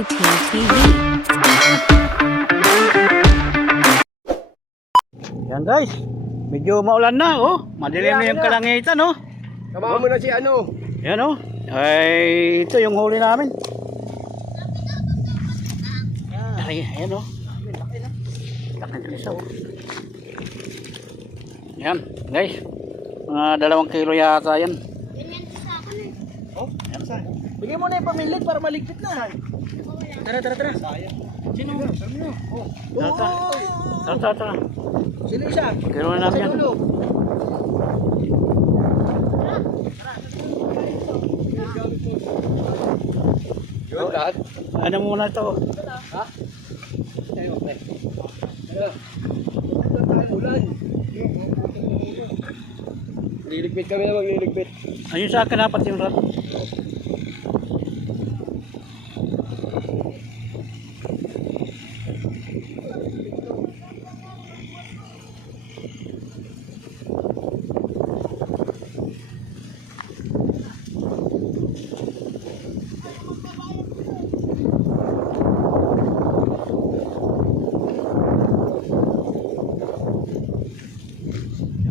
JP TV. Yan guys, medyo maulan na oh. Madilim na yung kalangitan oh. Samahan mo na si ano. Yan oh. Ay, ito yung huli namin. Ay, ayan oh. Laki na isa oh. Yan guys, mga 2 kilo yata yan. Oh, bigay mo na yung pamilit para maligpit na. Tara. Sino? Oh. Tara. Sino isa? Kilo na namin yan. Yun lahat. Ano muna ito? Ha? Tayo, pre. Ulan. Liligpit kami na magliligpit. Ayun sa akin dapat yung rat.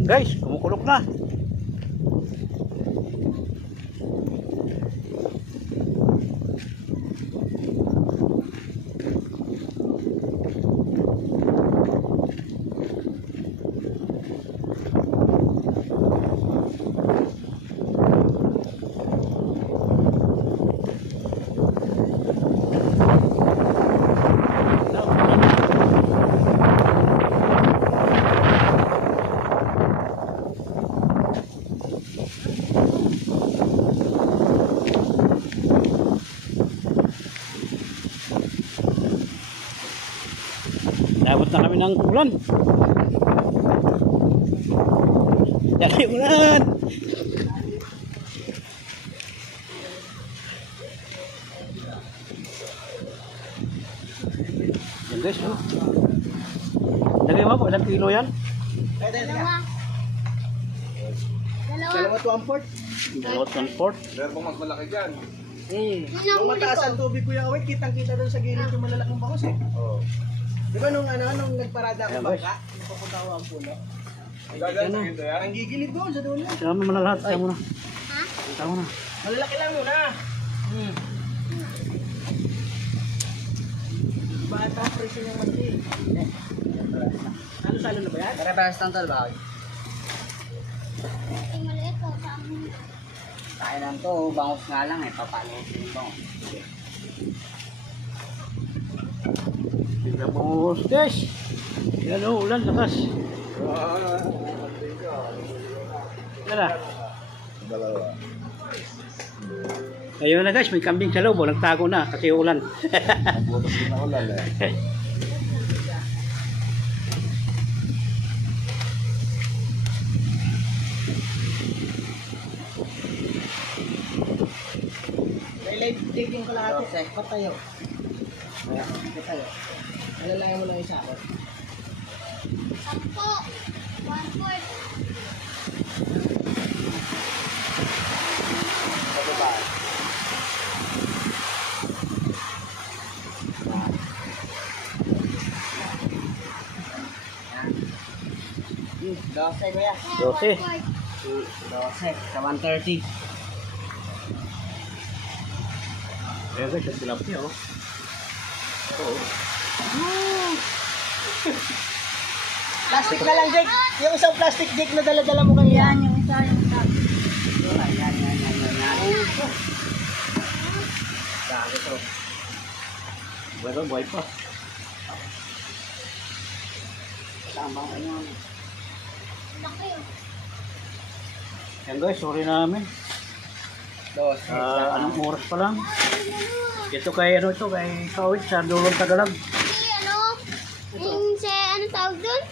Guys, kumukulok na. Nabot na kami ng ulan. Dali ulan. Yan guys, oh. Lagay mo po, ilang kilo yan? Dalawa to ang port. 2.4. Meron pang mas malaki dyan. Nung mataas ang tubig Kuya Awit, kitang-kita doon sa gilid yung malalaking bangos eh. Oo. Di ba nung nagparada ako bangka, napapunta ko ang puno. Ang gigilid doon sa doon lang. Kaya mo na lahat, ayaw mo na. Ha? Ayaw mo na. Malalaki lang muna. Bakit ang presyo niyang mati? Salo-salo na ba yan? Pare-pares ng talba. Ang maliit ko sa amin. Kaya lang to, bangos nga lang eh, papalo yung bangos. Tingnan mo, guys. Yan o, ulan, lakas. Yan na. Ayun na guys, may kambing sa loob. Nagtago na kasi ulan. Butos din na ulan eh. Live taking ko lahat eh. Patayo. Patayo. Alalayan mo lang isa ako. 10. 1/4. Pababa. Dose kuya. 12. 12 sa 130. Ayan guys, ang tilapia oh. Plastic na lang, Jake. Yung isang plastic, Jake, na dala-dala mo kanina. Yan, yung isa. Yan. Dami to. Bueno, buhay pa. Tama ano. Laki oh. Yan guys, sorry namin. Anong oras pa lang? Ito kay ano ito, kay Kawit sa Dulong Tagalog. Ano? Yung sa, ano tawag doon?